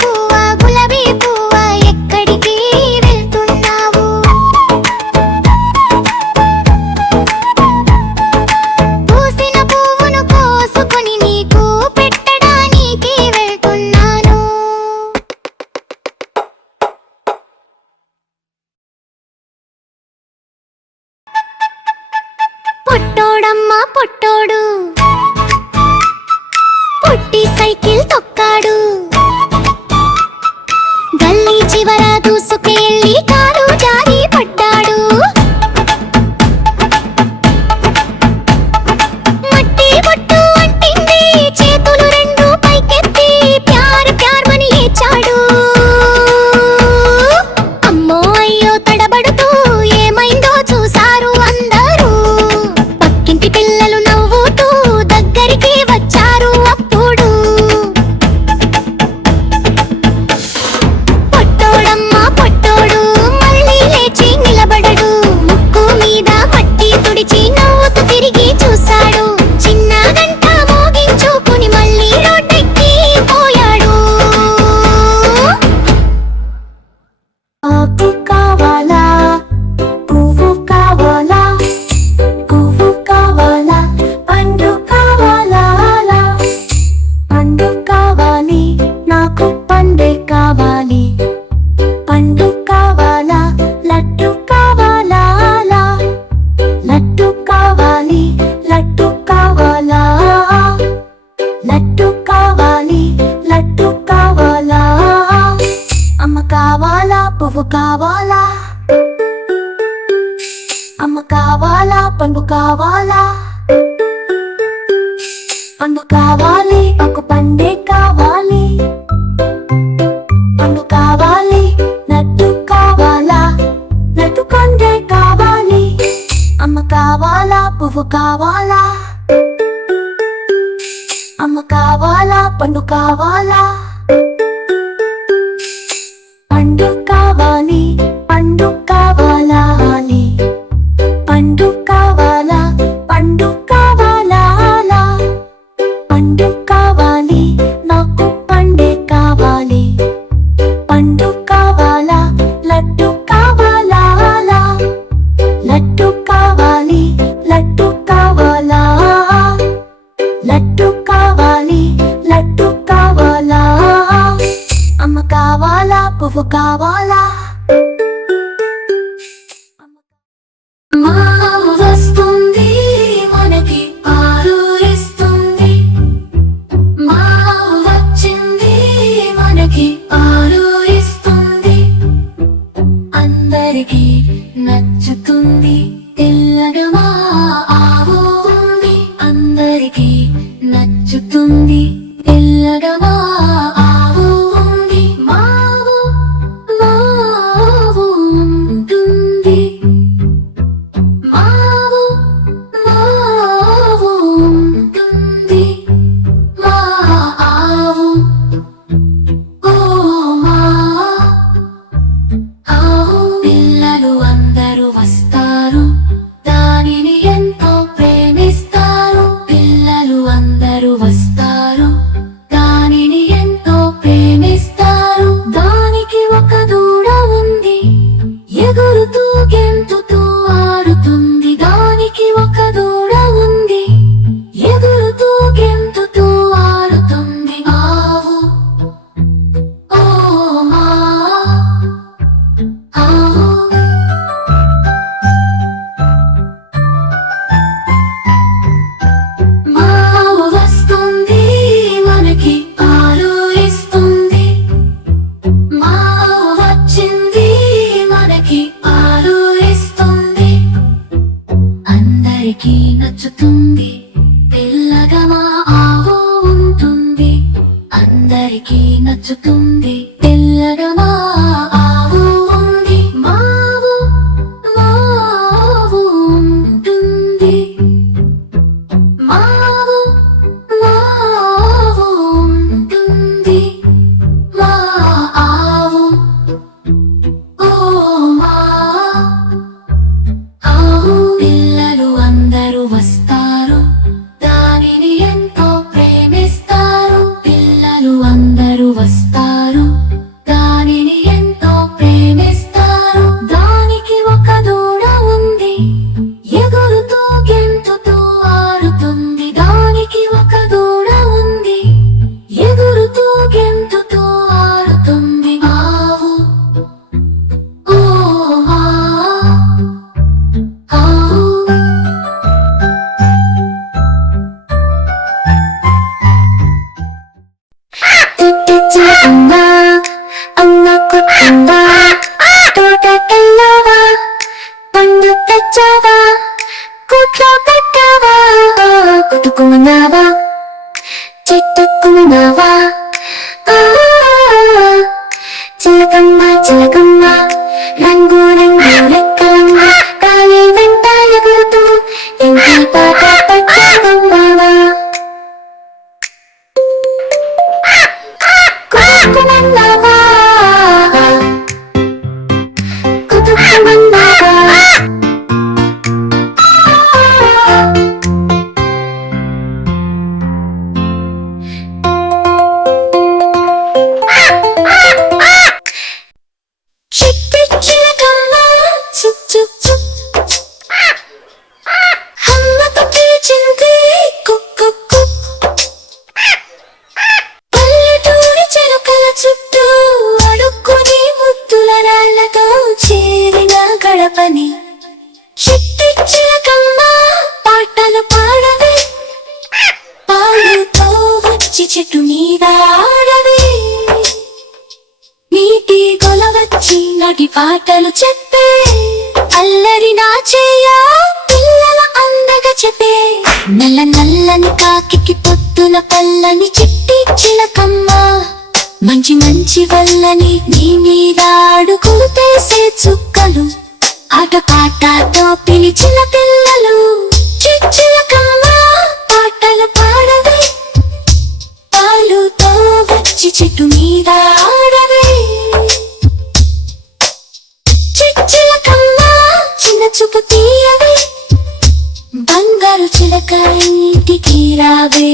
పువ్వా గులాబీ పువ్వా ఎక్కడికి వెళ్తున్నావు? పూసిన పువ్వును కోసుకొని నీకు పెట్టడానికి వెళ్తున్నాను. పొట్టోడమ్మ పొట్టోడు పొట్టి సైకిల్ తొక్కాడు. గల్లీ చివర దూసుకెళ్ళి కారు జారి పడ్డాడు. మట్టి బొట్టు అంటింది, చేతులు రెండు పైకెత్తి ప్యార్ ప్యార్ మని ఏడ్చాడు. అమ్మో అయ్యో తడబడుతూ ఏమైందో చూసారు అందరూ. పక్కింటి పిల్లలు నవ్వుతూ దగ్గరికి వచ్చారు. అప్పుడు పొట్టోడమ్మ పొట్టోడు మళ్ళీ లేచి నిలబడడు. ముక్కు మీద మట్టి తుడిచి నవ్వుతూ తిరిగి చూశాడు. చిన్న గంట మోగించుకుని మళ్ళీ రోడ్డెక్కి పోయాడు. ఆకు కావాలా, పువ్వు కావాలా, పువ్వు కావాలా, పండు కావాలా? పండు కావాలి, నాకు పండే కావాలి. పండు కావాలా, లడ్డు కావాలా? లడ్డు కావాలి, లడ్డు కావాలా? లడ్డు కావాలి, లడ్డు కావాలా? అమ్మ కావాలా, పువ్వు కావాలా? అమ్మ కావాలా, పండు కావాలా? పండు కావాలి, ఒక పండే కావాలి. పండు కావాలి, లడ్డు కావాలా? లడ్డు పండే కావాలి. అమ్మ కావాలా, పువ్వు కావాలా? అమ్మ కావాలా, పండు కావాలా? పండు కావాలి, పండు కావాలా? పండు కావాలా, పండు కావాలా? పండు కావాలి, నాకు పండే కావాలి. పండు కావాలా, లడ్డు కావాలా? లడ్డు కావాలి, లడ్డు కావాలా? లడ్డు కావాలి, లడ్డు కావాలా? అమ్మ కావాలా, పువ్వు కావాలా? మావు వస్తుంది మనకి పాలు ఇస్తుంది. మావు వచ్చింది మనకి పాలు ఇస్తుంది. అందరికీ నచ్చుతుంది, తెల్లగా మా ఆవు ఉంది. అందరికీ నచ్చుతుంది, తెల్లగా మా ఆవు ఉంది. మావు మావు ఉంటుంది. మావు మావు ఉంటుంది. మా ఆవు ఓ మా ఆవు. పిల్లలు అందరూ వస్తారు, దానిని ఎంతో ప్రేమిస్తారు. పిల్లలు అందరూ వస్తారు, దానిని ఎంతో ప్రేమిస్తారు. దానికి ఒక దూడ ఉంది, ఎగురుతూ గెంతుతూ ఆడుతుంది. దానికి ఒక దూడ ఉంది, ఎగురుతూ గెంతుతూ ఆడుతుంది. ఆవు ఓ మా ఆవు. మావు వస్తుంది మనకి పాలు ఇస్తుంది. మావు వచ్చింది మనకి పాలు ఇస్తుంది. అందరికీ నచ్చుతుంది, తెల్లగా మా ఆవు ఉంటుంది. అందరికీ నచ్చుతుంది, తెల్లగా మా ఆవు ఉంది. మావు మావు ఉంటుంది. మావు మావు ఉంటుంది. మా ఆవు ఓ మా ఆవు. పిల్లలు అందరూ వస్తారు, దానిని ఎంతో ప్రేమిస్తారు. పిల్లలు అందరూ వస్తారు, చిన్నటి పాటలు చెప్పే అల్లరి నా చెయ్య పిల్లల అందగా చెప్పే నల్ల నల్లని కాకికి పొద్దున పల్లని చిట్టి చిలకమ్మ మంచి మంచి వల్లని నీ మీద అడుగులు తీసే చుక్కలు ఆట పాటతో పిలిచిన పిల్లలు చిలకమ్మ పాటలు పాడవే పాలుతో వచ్చి చెట్టు మీద ఆడవే చిలకమ్మ చిన్న చూపు తీయవే బంగారు చిలక ఇంటికి రావే